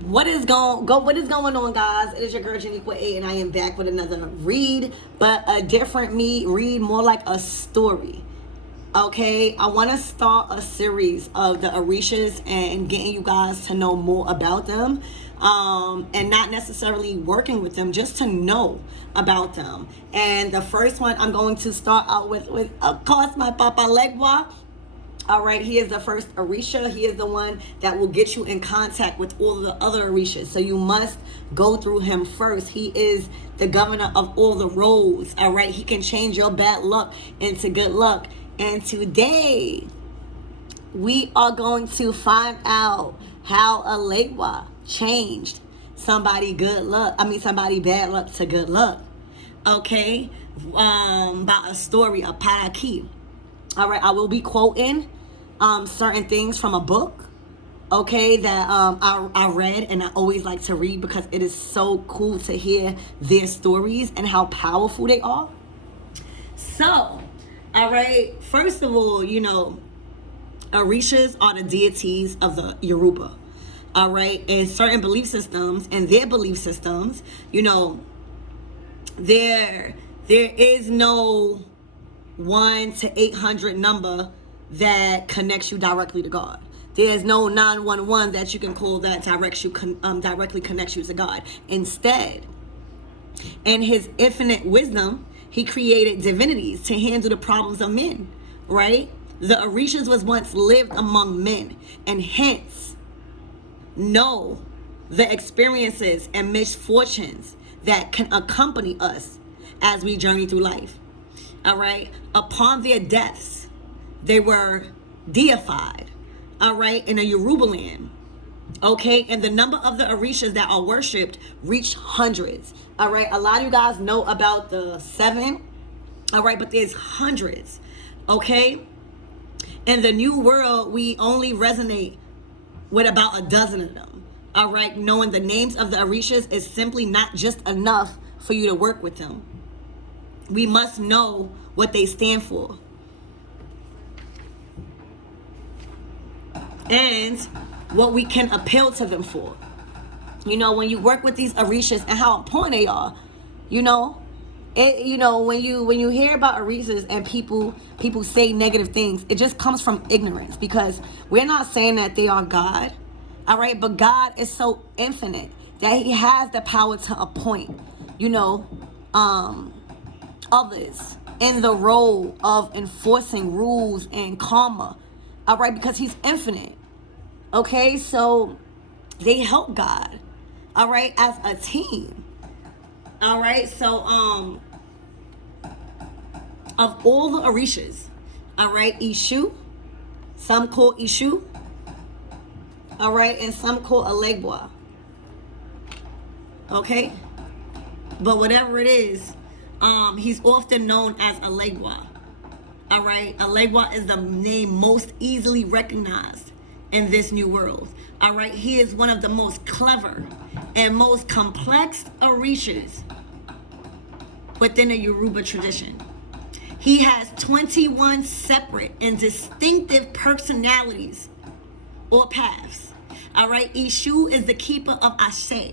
What is going on, guys? It is your girl Janiqua A, and I am back with another read, but a different read, more like a story. Okay, I want to start a series of the Orishas and getting you guys to know more about them, and not necessarily working with them, just to know about them. And the first one I'm going to start out with of course, my Papa ELEGBA. All right, he is the first Orisha. He is the one that will get you in contact with all the other Orishas. So you must go through him first. He is the governor of all the roads. All right, he can change your bad luck into good luck. And today, we are going to find out how ELEGBA changed somebody bad luck to good luck. Okay, by a story, a paraki. All right, I will be quoting certain things from a book, okay, that I read, and I always like to read because it is so cool to hear their stories and how powerful they are. So, all right, first of all, you know, Orishas are the deities of the Yoruba, all right, and certain belief systems, and their belief systems, you know, there is no 1 to 800 number that connects you directly to God. There's no 911 that you can call that directly connects you to God. Instead, in his infinite wisdom, he created divinities to handle the problems of men, right? The Orishas was once lived among men, and hence know the experiences and misfortunes that can accompany us as we journey through life. All right, upon their deaths, they were deified, all right, in a Yoruba land, okay, and the number of the Orishas that are worshipped reached hundreds, all right. A lot of you guys know about the 7, all right, but there's hundreds, okay. In the New World, we only resonate with about a dozen of them, all right. Knowing the names of the Orishas is simply not just enough for you to work with them. We must know what they stand for. And what we can appeal to them for. You know, when you work with these Orishas and how important they are, you know, when you hear about Orishas and people say negative things, it just comes from ignorance, because we're not saying that they are God, all right, but God is so infinite that he has the power to appoint, you know, others in the role of enforcing rules and karma, all right, because he's infinite, okay. So they help God, all right, as a team, all right. So of all the Orishas, all right, Ishu, some call Ishu, all right, and some call ELEGBA, okay, but whatever it is, he's often known as ELEGBA. All right, ELEGBA is the name most easily recognized in this new world. All right, he is one of the most clever and most complex Orishas within the Yoruba tradition. He has 21 separate and distinctive personalities or paths. All right, Ishu is the keeper of Ashe,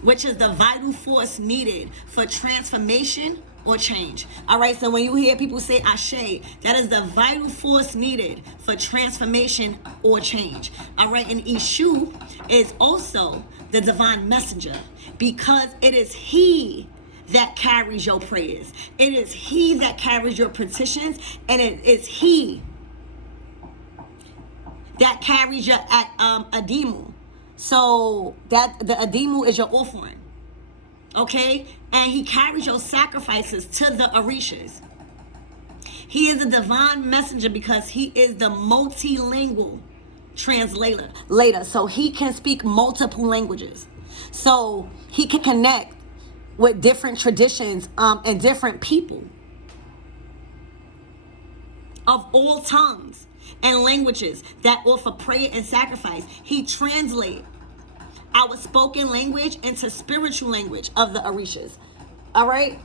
which is the vital force needed for transformation or change. All right, so when you hear people say Ashe, that is the vital force needed for transformation or change. All right, and Ishu is also the divine messenger, because it is he that carries your prayers. It is he that carries your petitions, and it is he that carries your adimu. So that the adimu is your offering, okay? And he carries your sacrifices to the Orishas. He is a divine messenger because he is the multilingual translator. So he can speak multiple languages. So he can connect with different traditions and different people of all tongues and languages that offer prayer and sacrifice. He translates our spoken language into spiritual language of the Orishas. All right?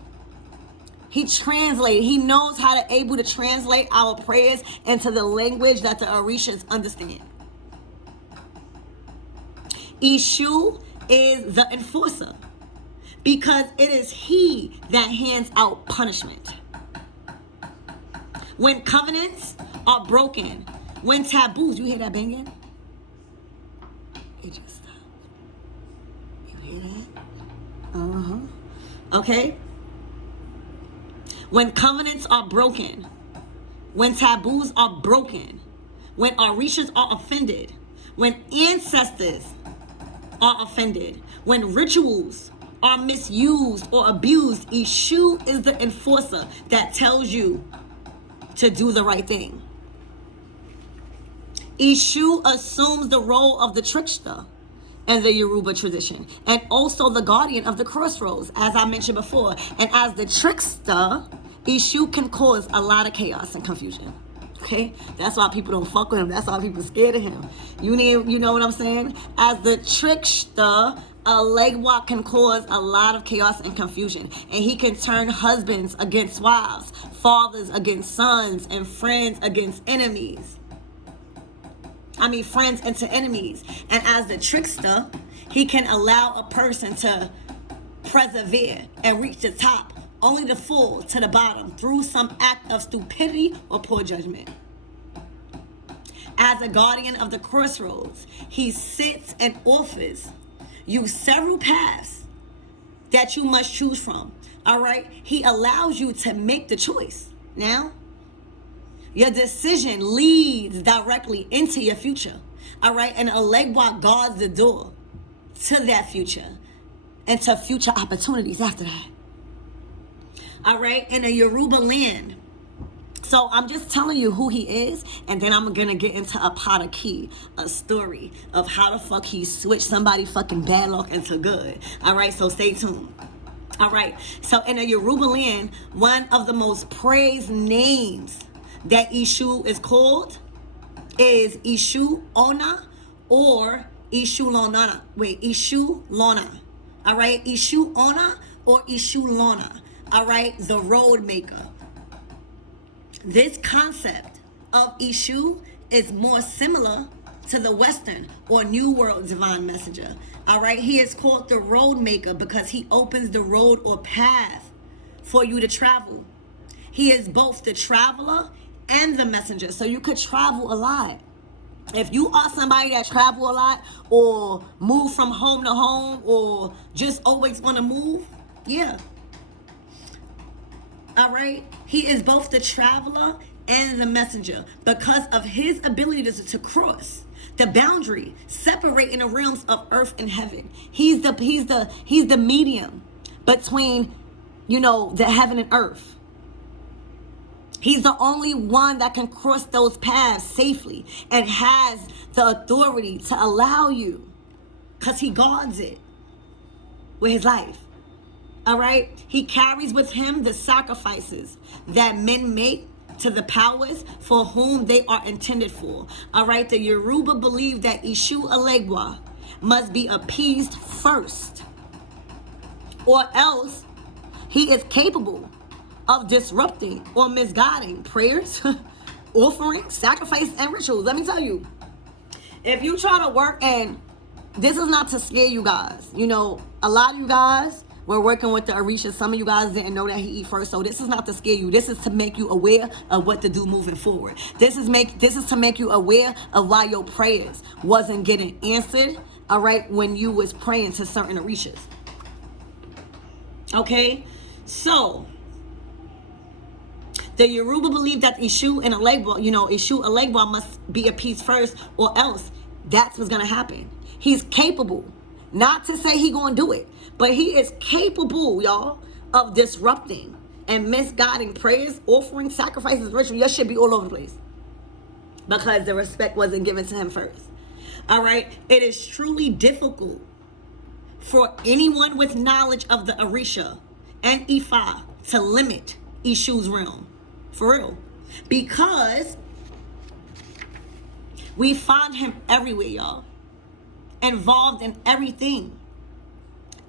He knows how to able to translate our prayers into the language that the Orishas understand. Ishu is the enforcer because it is he that hands out punishment. When covenants are broken, when taboos, you hear that banging? It just stopped. You hear that? Okay. When covenants are broken, when taboos are broken, when orishas are offended, when ancestors are offended, when rituals are misused or abused, Ishu is the enforcer that tells you to do the right thing. Ishu assumes the role of the trickster in the Yoruba tradition and also the guardian of the crossroads, as I mentioned before. And as the trickster, Ishu can cause a lot of chaos and confusion. Okay, that's why people don't fuck with him. That's why people scared of him. You know what I'm saying? As the trickster, ELEGBA can cause a lot of chaos and confusion, and he can turn husbands against wives, fathers against sons, and friends against enemies. Friends into enemies. And as the trickster, he can allow a person to persevere and reach the top, only to fall to the bottom through some act of stupidity or poor judgment. As a guardian of the crossroads, he sits and offers you several paths that you must choose from. All right? He allows you to make the choice. Now, your decision leads directly into your future. All right? And ELEGBA guards the door to that future and to future opportunities after that. All right? In a Yoruba land. So I'm just telling you who he is, and then I'm gonna get into a pot of key, a story of how the fuck he switched somebody fucking bad luck into good. All right, so stay tuned. All right, so in a Yoruba land, one of the most praised names that Ishu is called is Ishu Ona or Ishu Lona. Ishu Lona. All right, Ishu Ona or Ishu Lona. All right, the road maker. This concept of Ishu is more similar to the Western or New World divine messenger. All right, he is called the road maker because he opens the road or path for you to travel. He is both the traveler and the messenger, so you could travel a lot. If you are somebody that travel a lot or move from home to home or just always want to move, yeah. All right, he is both the traveler and the messenger because of his ability to cross the boundary separating the realms of earth and heaven. He's the medium between, the heaven and earth. He's the only one that can cross those paths safely and has the authority to allow you, because he guards it with his life. All right, he carries with him the sacrifices that men make to the powers for whom they are intended for. All right, the Yoruba believe that Ishu ELEGBA must be appeased first, or else he is capable of disrupting or misguiding prayers, offerings, sacrifice, and rituals. Let me tell you, if you try to work, and this is not to scare you guys, a lot of you guys, we're working with the Orisha. Some of you guys didn't know that he eat first. So this is not to scare you. This is to make you aware of what to do moving forward. This is to make you aware of why your prayers wasn't getting answered, all right, when you was praying to certain Orishas. Okay? So, the Yoruba believe that Ishu and ELEGBA, Ishu ELEGBA must be appeased first, or else that's what's going to happen. He's capable. Not to say he gonna do it, but he is capable, y'all, of disrupting and misguiding prayers, offerings, sacrifices, rituals. Your shit be all over the place because the respect wasn't given to him first. All right, it is truly difficult for anyone with knowledge of the Orisha and Ifa to limit Ishu's realm, for real, because we find him everywhere, y'all. Involved in everything.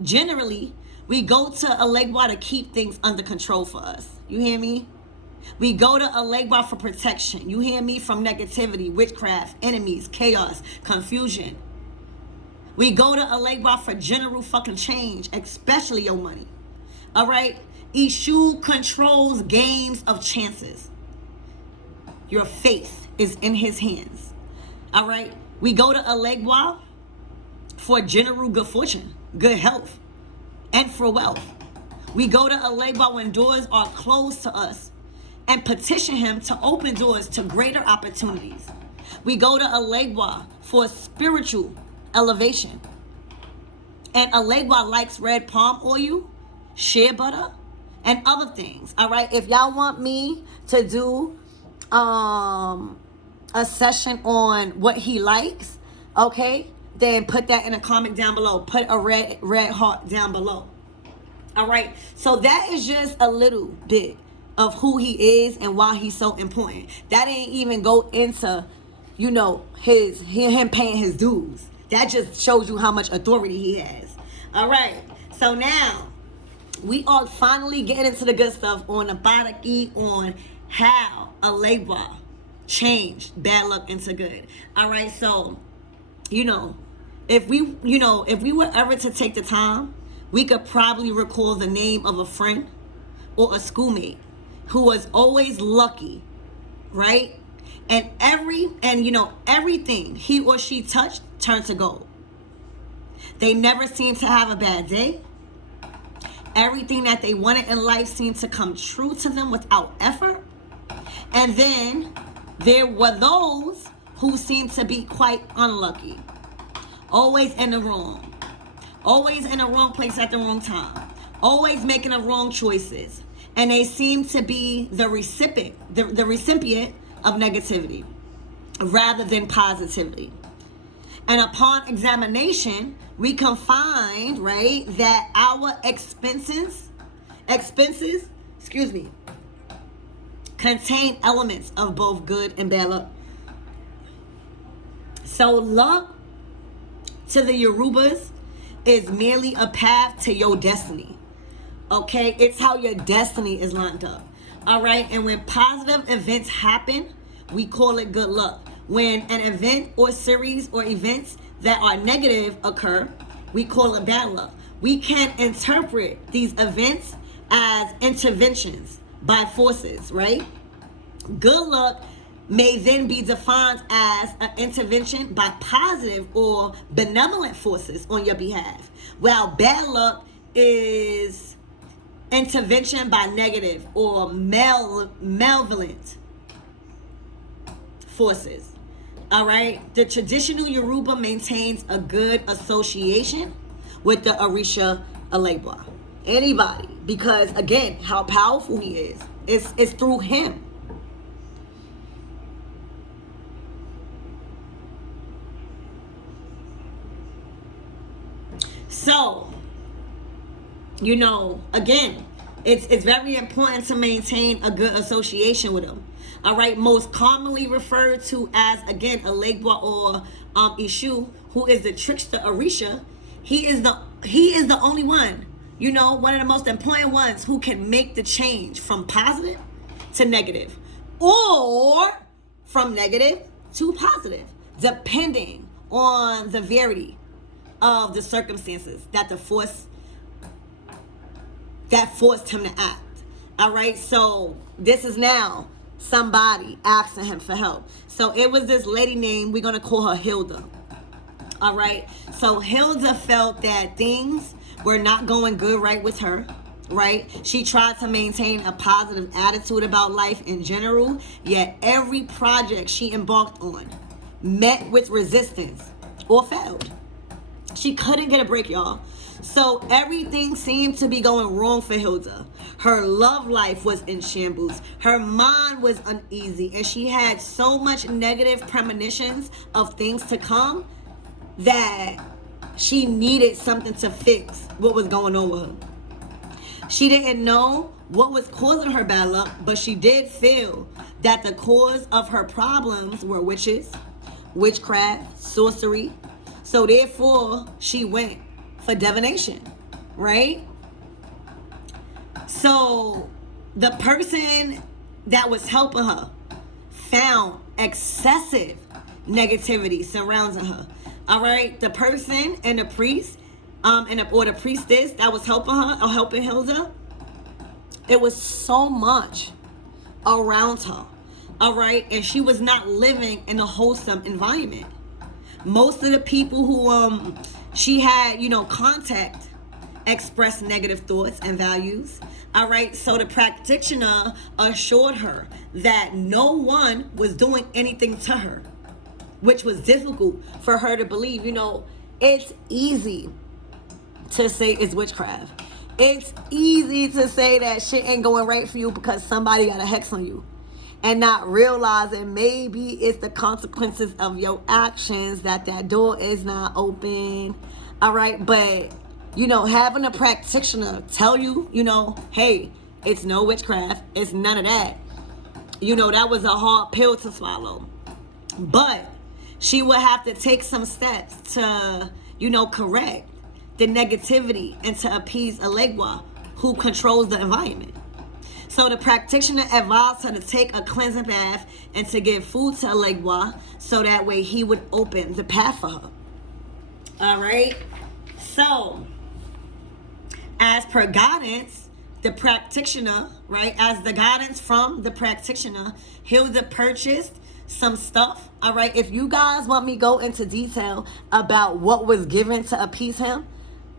Generally, we go to ELEGBA to keep things under control for us. You hear me? We go to ELEGBA for protection. You hear me? From negativity, witchcraft, enemies, chaos, confusion. We go to ELEGBA for general fucking change, especially your money. All right? Ishu controls games of chances. Your faith is in his hands. All right? We go to ELEGBA for general good fortune, good health, and for wealth. We go to ELEGBA when doors are closed to us and petition him to open doors to greater opportunities. We go to ELEGBA for spiritual elevation. And ELEGBA likes red palm oil, shea butter, and other things. All right? If y'all want me to do a session on what he likes, okay, then put that in a comment down below. Put a red heart down below. All right? So that is just a little bit of who he is and why he's so important. That ain't even go into, you know, him paying his dues. That just shows you how much authority he has. All right. So now we are finally getting into the good stuff on the body, on how ELEGBA changed bad luck into good. All right. So, you know, if we were ever to take the time, we could probably recall the name of a friend or a schoolmate who was always lucky, right? And everything he or she touched turned to gold. They never seemed to have a bad day. Everything that they wanted in life seemed to come true to them without effort. And then there were those who seemed to be quite unlucky. Always in the wrong. Always in the wrong place at the wrong time. Always making the wrong choices. And they seem to be the recipient of negativity rather than positivity. And upon examination, we can find, right, that our expenses, contain elements of both good and bad luck. So luck to the Yorubas is merely a path to your destiny. Okay, it's how your destiny is lined up. All right, and when positive events happen, we call it good luck. When an event or series or events that are negative occur, we call it bad luck. We can interpret these events as interventions by forces, right? Good luck may then be defined as an intervention by positive or benevolent forces on your behalf, while bad luck is intervention by negative or malevolent forces. All right. The traditional Yoruba maintains a good association with the Orisha ELEGBA. Anybody, because again, how powerful he is. It's through him. So, you know, again, it's very important to maintain a good association with him. All right, most commonly referred to as, again, ELEGBA or Ishu, who is the trickster Orisha. He is the only one, you know, one of the most important ones who can make the change from positive to negative, or from negative to positive, depending on the severity of the circumstances that forced him to act. All right, so this is now somebody asking him for help. So it was this lady named, we're going to call her HILDA. All right, so HILDA felt that things were not going good right with her, right? She tried to maintain a positive attitude about life in general, yet every project she embarked on met with resistance or failed. She couldn't get a break, y'all. So everything seemed to be going wrong for HILDA. Her love life was in shambles. Her mind was uneasy. And she had so much negative premonitions of things to come that she needed something to fix what was going on with her. She didn't know what was causing her bad luck, but she did feel that the cause of her problems were witches, witchcraft, sorcery. So therefore, she went for divination, right? So the person that was helping her found excessive negativity surrounding her. All right, the person and the priest, or the priestess that was helping her or helping Hilda, it was so much around her. All right, and she was not living in a wholesome environment. Most of the people who she had, contact, expressed negative thoughts and values. All right, so the practitioner assured her that no one was doing anything to her, which was difficult for her to believe. It's easy to say it's witchcraft. It's easy to say that shit ain't going right for you because somebody got a hex on you, and not realizing maybe it's the consequences of your actions that door is not open. All right, but having a practitioner tell you, hey, it's no witchcraft, it's none of that. That was a hard pill to swallow. But she would have to take some steps to, correct the negativity and to appease ELEGBA, who controls the environment. So the practitioner advised her to take a cleansing bath and to give food to ELEGBA so that way he would open the path for her. All right. So as per guidance, the practitioner, right, as the guidance from the practitioner, Hilda purchased some stuff. All right. If you guys want me to go into detail about what was given to appease him,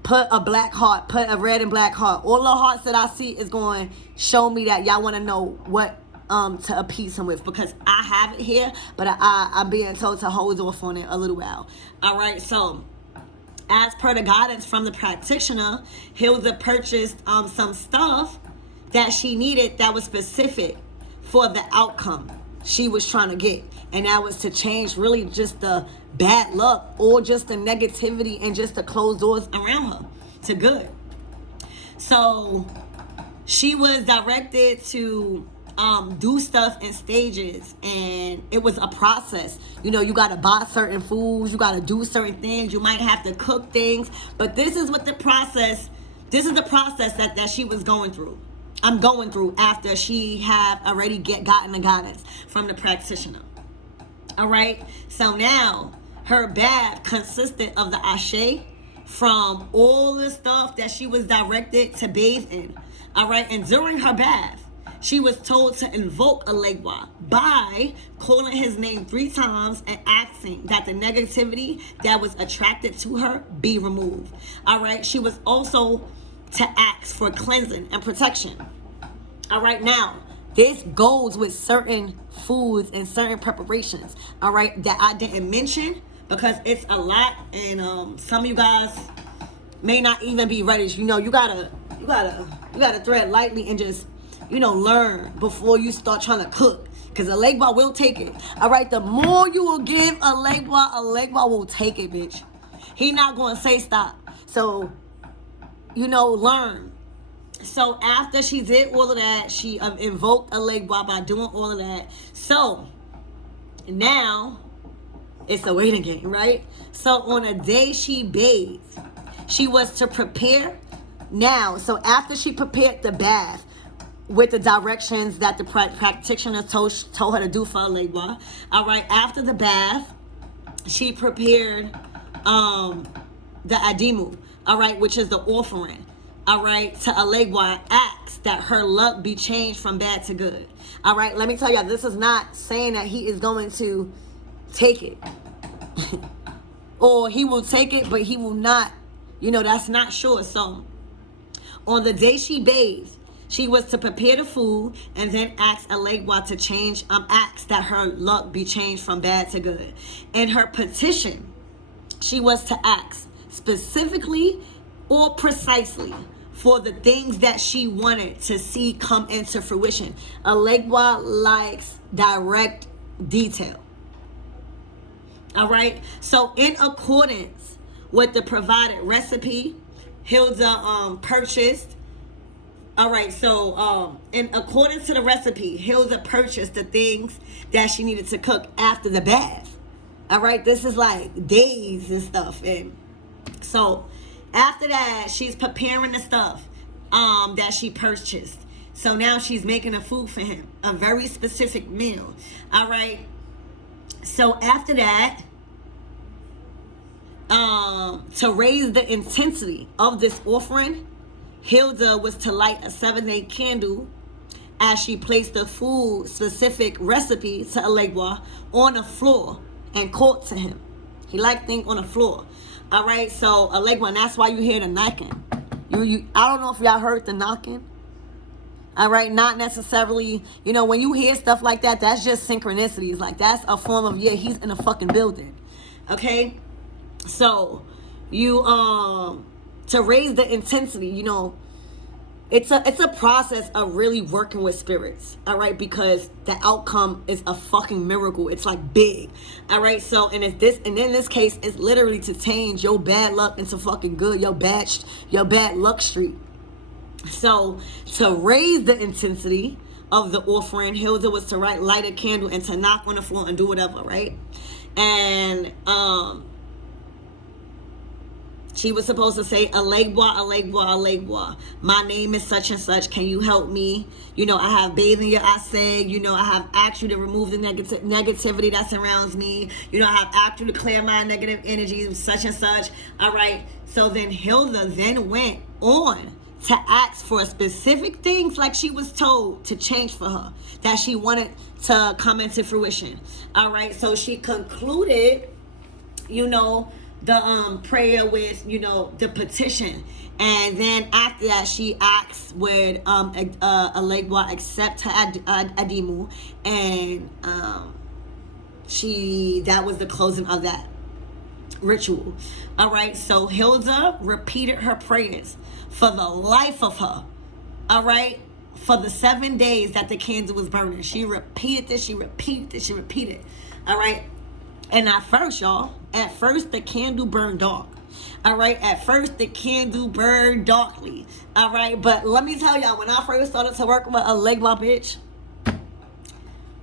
put a black heart, put a red and black heart. All the hearts that I see is going to show me that y'all want to know what to appease him with, because I have it here, but I'm being told to hold off on it a little while. All right, so as per the guidance from the practitioner, Hilda purchased some stuff that she needed that was specific for the outcome she was trying to get, and that was to change really just the bad luck or just the negativity and just the closed doors around her to good. So she was directed to do stuff in stages, and it was a process. You got to buy certain foods, you got to do certain things, you might have to cook things, but this is the process that she was going through. I'm going through after she have already gotten the guidance from the practitioner. All right, so now her bath consisted of the ashe from all the stuff that she was directed to bathe in. All right, and during her bath, she was told to invoke ELEGBA by calling his name 3 times and asking that the negativity that was attracted to her be removed. All right, she was also to ask for cleansing and protection. All right, now this goes with certain foods and certain preparations, all right, that I didn't mention because it's a lot, and some of you guys may not even be ready. You gotta thread lightly and just learn before you start trying to cook, because ELEGBA will take it. All right, the more you will give ELEGBA will take it, bitch. He not gonna say stop. So learn. So after she did all of that, she invoked ELEGBA by doing all of that. So now it's a waiting game, right? So on a day she bathed, she was to prepare now. So after she prepared the bath with the directions that the practitioner told her to do for ELEGBA, all right, after the bath, she prepared the adimu, all right, which is the offering. All right, to ELEGBA, ask that her luck be changed from bad to good. All right, let me tell you, this is not saying that he is going to take it. Or he will take it, but he will not, that's not sure. So on the day she bathed, she was to prepare the food and then ask ELEGBA to change, ask that her luck be changed from bad to good. In her petition, she was to ask specifically or precisely for the things that she wanted to see come into fruition. ELEGBA likes direct detail. All right. So in accordance with the provided recipe, Hilda purchased. All right. So in accordance to the recipe, Hilda purchased the things that she needed to cook after the bath. All right. This is like days and stuff. And so after that, she's preparing the stuff that she purchased. So now she's making a food for him, a very specific meal. All right. So after that, To raise the intensity of this offering, Hilda was to light a 7-day candle as she placed the food specific recipe to ELEGBA on the floor and called to him. He liked things on the floor. All right, so ELEGBA, and that's why you hear the knocking. I don't know if y'all heard the knocking. All right, not necessarily, when you hear stuff like that, that's just synchronicities. Like, that's a form of, he's in a fucking building. Okay? So, to raise the intensity, it's a process of really working with spirits, all right? Because the outcome is a fucking miracle. It's like big, all right? So, and in this case, it's literally to change your bad luck into fucking good, your bad luck streak. So, to raise the intensity of the offering, Hilda was to light a candle and to knock on the floor and do whatever, right? And she was supposed to say, ELEGBA, ELEGBA, ELEGBA. My name is such and such. Can you help me? I have bathed in your acid. I have asked you to remove the negativity that surrounds me. I have asked you to clear my negative energy, such and such. All right. So then Hilda then went on to ask for specific things like she was told to change for her, that she wanted to come into fruition. All right. So she concluded, the prayer with, the petition. And then after that, she asked, would ELEGBA accept her adimu? And that was the closing of that ritual. All right, so Hilda repeated her prayers for the life of her. All right, for the 7 days that the candle was burning. She repeated this, she repeated this, she repeated. All right. And at first, the candle burned dark. All right, at first the candle burned darkly. All right, but let me tell y'all, when I first started to work with ELEGBA, bitch,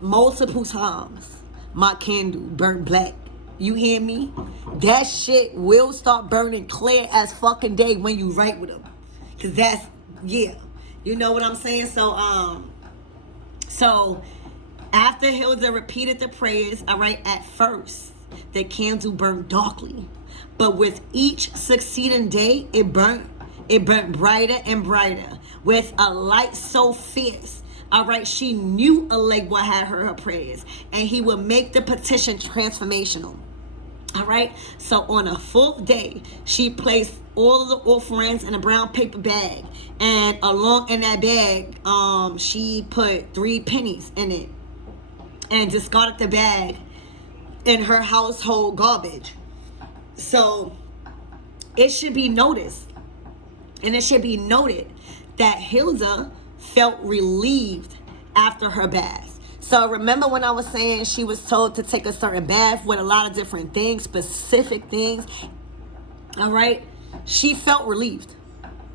multiple times my candle burned black. You hear me? That shit will start burning clear as fucking day when you write with them. Cause that's, you know what I'm saying? So after Hilda repeated the prayers, all right, at first, the candle burned darkly. But with each succeeding day, it burnt brighter and brighter with a light so fierce. All right, she knew ELEGBA had heard her prayers, and he would make the petition transformational. All right, so on the 4th day, she placed all of the offerings in a brown paper bag, and along in that bag, she put 3 pennies in it, and discarded the bag in her household garbage. So it should be noticed, and it should be noted, that Hilda felt relieved after her bath. So remember when I was saying she was told to take a certain bath with a lot of different things, specific things, all right? She felt relieved.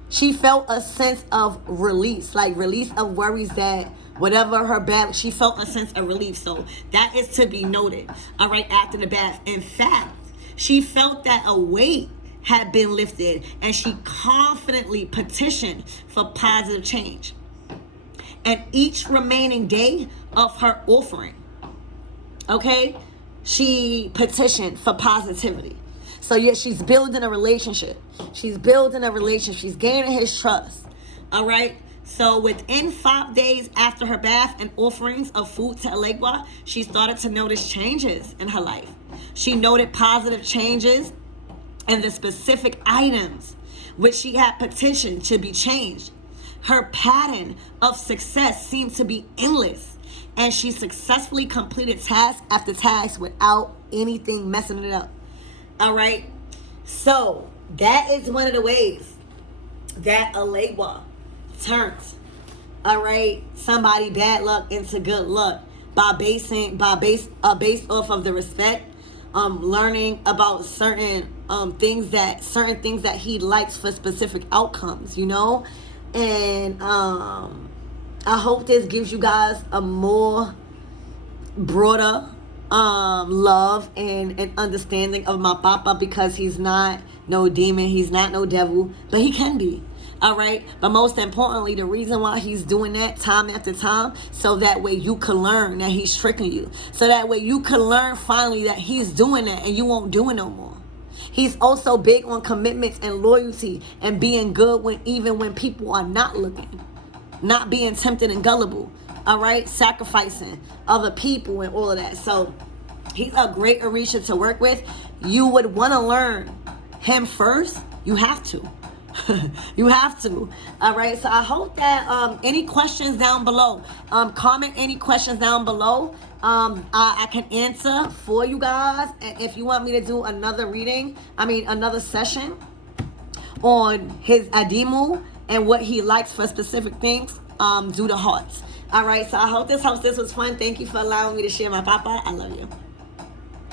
She felt a sense of release, like release of worries that whatever her bath, she felt a sense of relief. So that is to be noted, all right, after the bath. In fact, she felt that a weight had been lifted, and she confidently petitioned for positive change. And each remaining day of her offering, okay, she petitioned for positivity. So yeah, she's building a relationship. She's gaining his trust. All right. So within 5 days after her bath and offerings of food to ELEGBA, she started to notice changes in her life. She noted positive changes in the specific items which she had petitioned to be changed. Her pattern of success seemed to be endless, and she successfully completed task after task without anything messing it up. All right. So that is one of the ways that ELEGBA turns, all right, somebody bad luck into good luck based off of the respect, learning about certain things that he likes for specific outcomes, and I hope this gives you guys a more broader love and understanding of my papa, because he's not no demon, he's not no devil, but he can be. All right. But most importantly, the reason why he's doing that time after time, so that way you can learn that he's tricking you. So that way you can learn finally that he's doing that and you won't do it no more. He's also big on commitments and loyalty and being good even when people are not looking. Not being tempted and gullible. All right? Sacrificing other people and all of that. So he's a great Orisha to work with. You would want to learn him first. You have to. You have to. All right. So I hope that any questions down below, comment any questions down below. I can answer for you guys. And if you want me to do another another session on his Adimu and what he likes for specific things, do the hearts. All right. So I hope this helps. This was fun. Thank you for allowing me to share my papa. I love you.